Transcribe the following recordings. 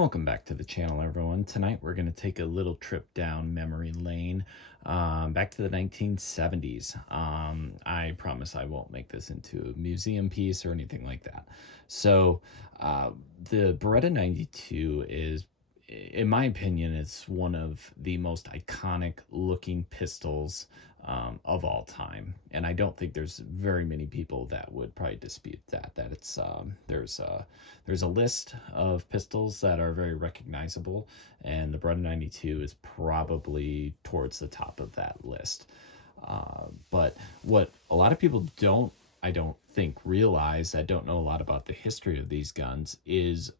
Welcome back to the channel, everyone. Tonight we're going to take a little trip down memory lane, back to the 1970s. I promise I won't make this into a museum piece or anything like that. So the Beretta 92 is, in my opinion, it's one of the most iconic looking pistols of all time, and I don't think there's very many people that would probably dispute that it's there's a list of pistols that are very recognizable, and the Beretta 92 is probably towards the top of that list. But what a lot of people I don't think realize, I don't know a lot about the history of these guns, is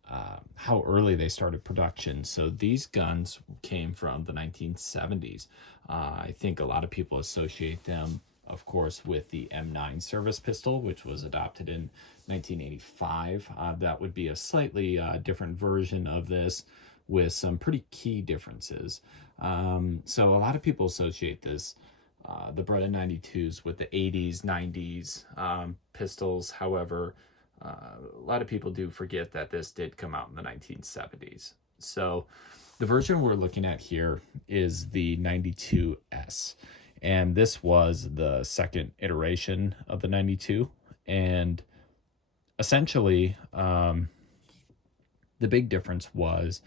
how early they started production. So these guns came from the 1970s. I think a lot of people associate them, of course, with the M9 service pistol, which was adopted in 1985. That would be a slightly different version of this with some pretty key differences. So a lot of people associate the Beretta 92s with the 80s, 90s pistols. However, a lot of people do forget that this did come out in the 1970s. So the version we're looking at here is the 92S. And this was the second iteration of the 92. And essentially, the big difference was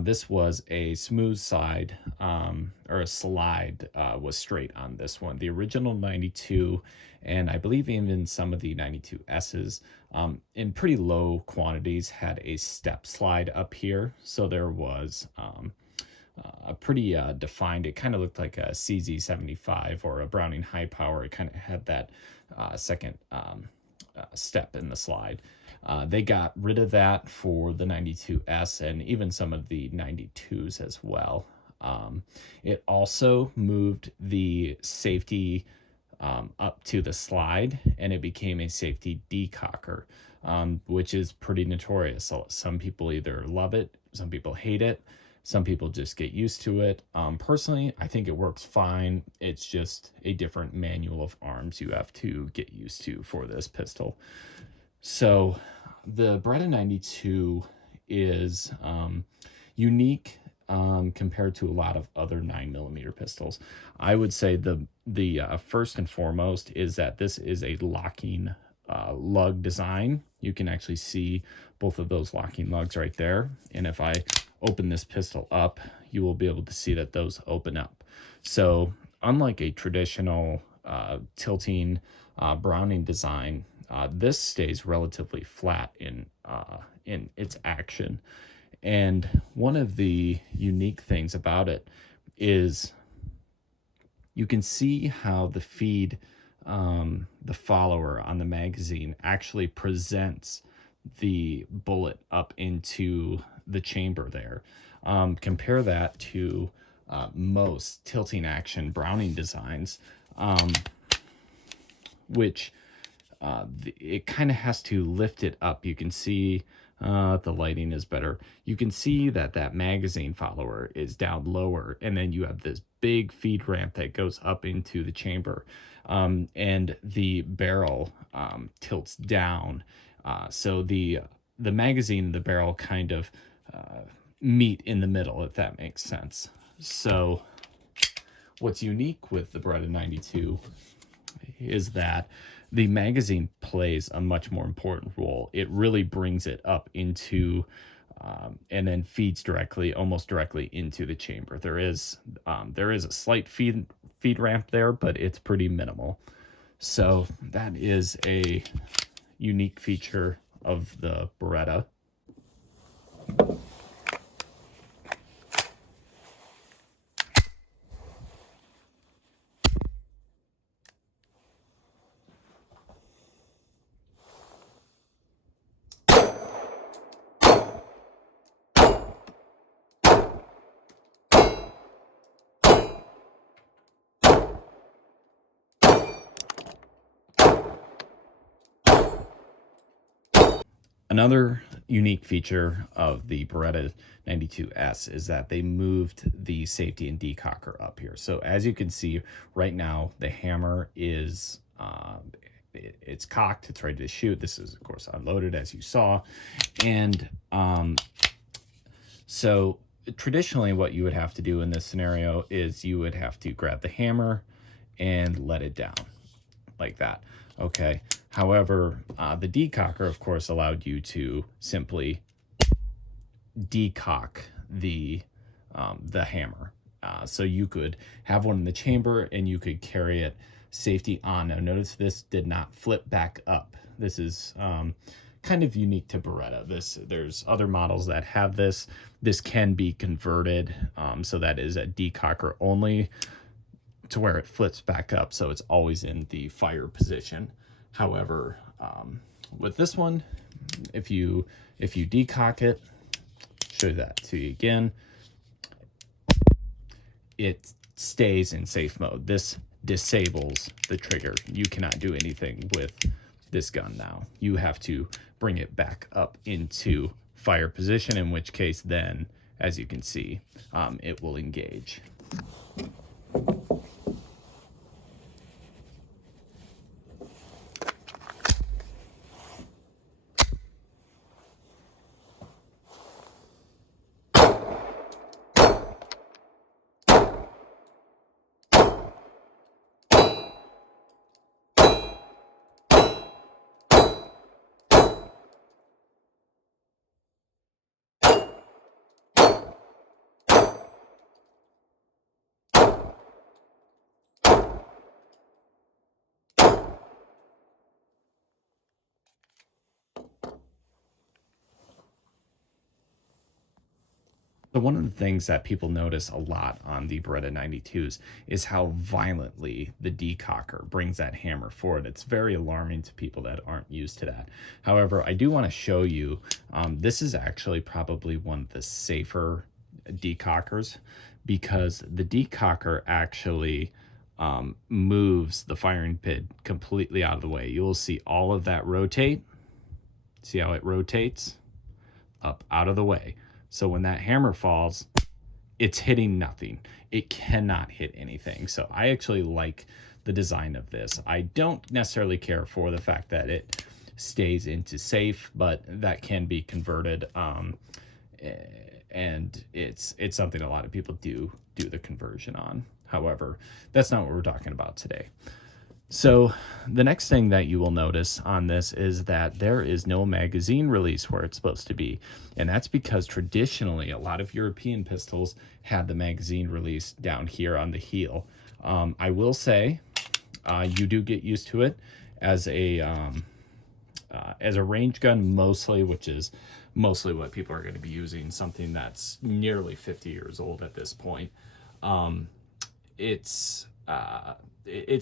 this was a smooth side, or a slide was straight on this one. The original 92, and I believe even some of the 92Ss, in pretty low quantities, had a step slide up here. So there was a pretty defined, it kind of looked like a CZ75 or a Browning high power. It kind of had that second step in the slide. They got rid of that for the 92S and even some of the 92s as well. It also moved the safety up to the slide, and it became a safety decocker, which is pretty notorious. So some people either love it, some people hate it, some people just get used to it. Personally, I think it works fine. It's just a different manual of arms you have to get used to for this pistol. So the Beretta 92 is unique compared to a lot of other 9mm pistols. I would say the first and foremost is that this is a locking lug design. You can actually see both of those locking lugs right there. And if I open this pistol up, you will be able to see that those open up. So unlike a traditional tilting Browning design, this stays relatively flat in its action. And one of the unique things about it is you can see how the feed, the follower on the magazine, actually presents the bullet up into the chamber there. Compare that to most tilting action Browning designs, which it kind of has to lift it up. You can see the lighting is better. You can see that that magazine follower is down lower, and then you have this big feed ramp that goes up into the chamber, and the barrel tilts down. So the magazine and the barrel kind of meet in the middle, if that makes sense. So what's unique with the Beretta 92 is that the magazine plays a much more important role. It really brings it up into and then feeds directly, almost directly into the chamber. There is a slight feed ramp there, but it's pretty minimal. So that is a unique feature of the Beretta. Another unique feature of the Beretta 92S is that they moved the safety and decocker up here. So as you can see right now, the hammer is it's cocked, it's ready to shoot. This is, of course, unloaded, as you saw. And So traditionally what you would have to do in this scenario is you would have to grab the hammer and let it down like that. Okay. However, the decocker, of course, allowed you to simply decock the hammer. So you could have one in the chamber and you could carry it safety on. Now notice this did not flip back up. This is kind of unique to Beretta. There's other models that have this. This can be converted, so that is a decocker only, to where it flips back up, so it's always in the fire position. However, with this one, if you decock it, show that to you again, it stays in safe mode. This disables the trigger. You cannot do anything with this gun now. You have to bring it back up into fire position, in which case then, as you can see, it will engage. So one of the things that people notice a lot on the Beretta 92s is how violently the decocker brings that hammer forward. It's very alarming to people that aren't used to that. However, I do want to show you, this is actually probably one of the safer decockers, because the decocker actually moves the firing pin completely out of the way. You will see all of that rotate. See how it rotates? Up out of the way. So when that hammer falls, it's hitting nothing. It cannot hit anything. So I actually like the design of this. I don't necessarily care for the fact that it stays into safe, but that can be converted. And it's something a lot of people do the conversion on. However, that's not what we're talking about today. So the next thing that you will notice on this is that there is no magazine release where it's supposed to be. And that's because traditionally a lot of European pistols had the magazine release down here on the heel. I will say you do get used to it as a range gun mostly, which is mostly what people are going to be using, something that's nearly 50 years old at this point. It's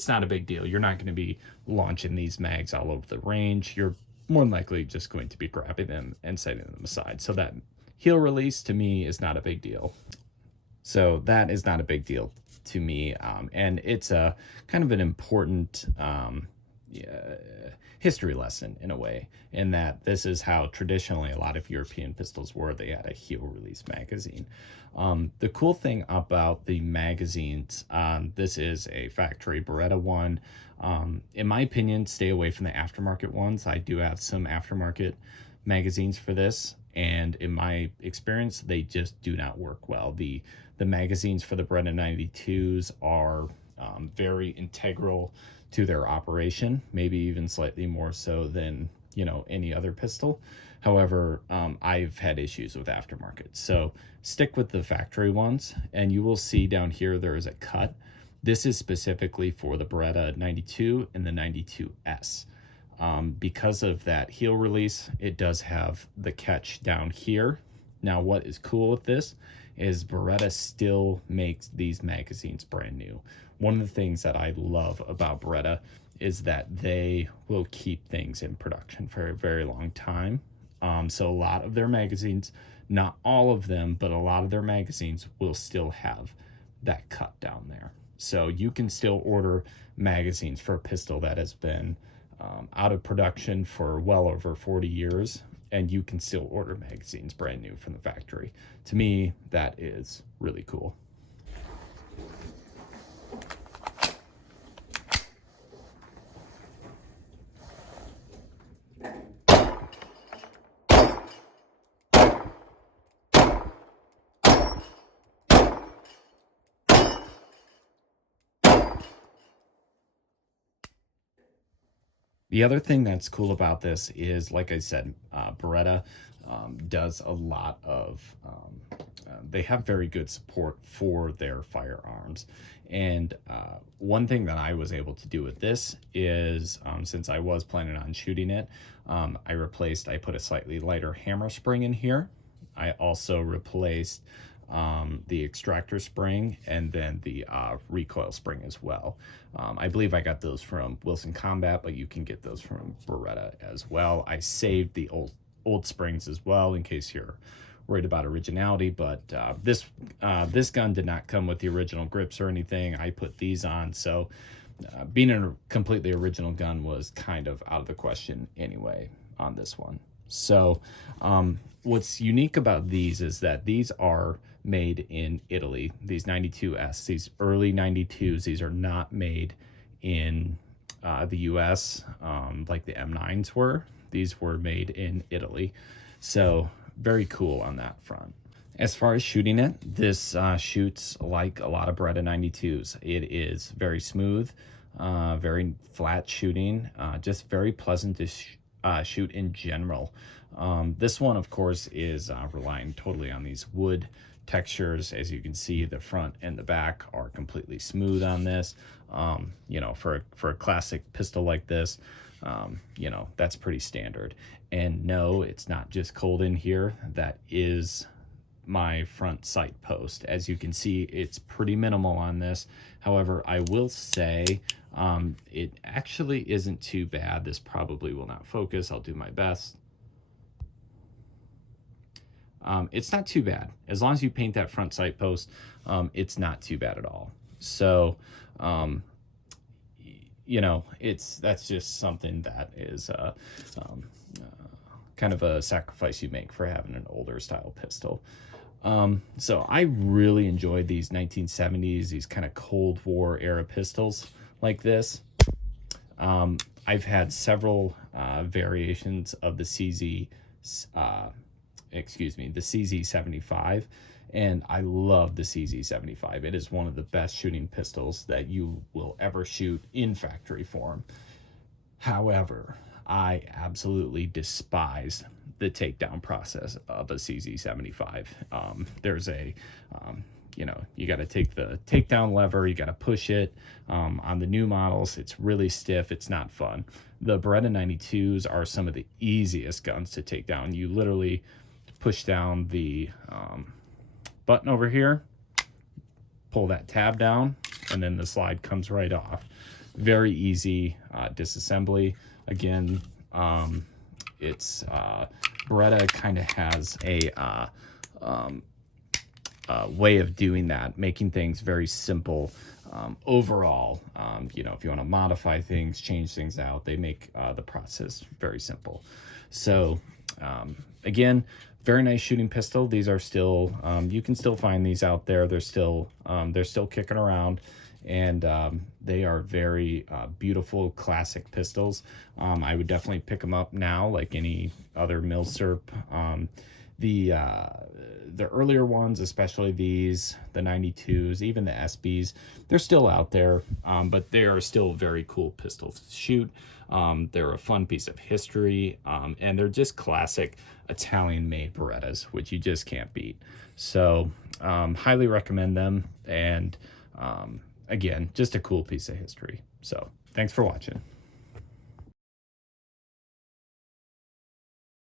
not a big deal. You're not going to be launching these mags all over the range. You're more than likely just going to be grabbing them and setting them aside. So that heel release to me is not a big deal. So that is not a big deal to me. And it's a kind of an important history lesson in a way, in that this is how traditionally a lot of European pistols were. They had a heel release magazine. The cool thing about the magazines, this is a factory Beretta one. In my opinion, stay away from the aftermarket ones. I do have some aftermarket magazines for this, and in my experience, they just do not work well. The magazines for the Beretta 92s are very integral to their operation, maybe even slightly more so than, any other pistol. However, I've had issues with aftermarket. So stick with the factory ones, and you will see down here there is a cut. This is specifically for the Beretta 92 and the 92S. Because of that heel release, it does have the catch down here. Now, what is cool with this is Beretta still makes these magazines brand new. One of the things that I love about Beretta is that they will keep things in production for a very long time. So a lot of their magazines, not all of them, but a lot of their magazines will still have that cut down there. So you can still order magazines for a pistol that has been out of production for well over 40 years, and you can still order magazines brand new from the factory. To me, that is really cool. The other thing that's cool about this is, like I said, Beretta does a lot of, they have very good support for their firearms. And one thing that I was able to do with this is, since I was planning on shooting it, I put a slightly lighter hammer spring in here. I also replaced the extractor spring and then the recoil spring as well. I believe I got those from Wilson Combat, but you can get those from Beretta as well. I saved the old springs as well in case you're worried about originality, but this gun did not come with the original grips or anything. I put these on, so being a completely original gun was kind of out of the question anyway on this one. So what's unique about these is that these are made in Italy. These 92S, these early 92s, these are not made in the US like the M9s were. These were made in Italy. So very cool on that front. As far as shooting it, this shoots like a lot of Beretta 92s. It is very smooth, very flat shooting, just very pleasant to shoot in general. This one, of course, is relying totally on these wood textures. As you can see, the front and the back are completely smooth on this. You know, for a classic pistol like this, you know, that's pretty standard. And no, it's not just cold in here. That is my front sight post. As you can see, it's pretty minimal on this. However, I will say it actually isn't too bad. This probably will not focus. I'll do my best. It's not too bad. As long as you paint that front sight post, it's not too bad at all. So, you know, that's just something that is kind of a sacrifice you make for having an older style pistol. So I really enjoyed these 1970s, these kind of Cold War era pistols like this. I've had several variations of the the CZ75, and I love the CZ75. It is one of the best shooting pistols that you will ever shoot in factory form. However, I absolutely despise the takedown process of a CZ75. There's a, you know, you got to take the takedown lever, you got to push it. On the new models, it's really stiff. It's not fun. The Beretta 92s are some of the easiest guns to take down. You literally push down the button over here, pull that tab down, and then the slide comes right off. Very easy disassembly. Again, it's Beretta kind of has a way of doing that, making things very simple overall. You know, if you want to modify things, change things out, they make the process very simple. So again, very nice shooting pistol. These are still, you can still find these out there. They're still kicking around, and they are very beautiful classic pistols. I would definitely pick them up now like any other milsurp. The earlier ones, especially these, the 92s, even the SBs, they're still out there, but they are still very cool pistols to shoot. They're a fun piece of history, and they're just classic Italian-made Berettas, which you just can't beat. So highly recommend them, and again, just a cool piece of history. So thanks for watching.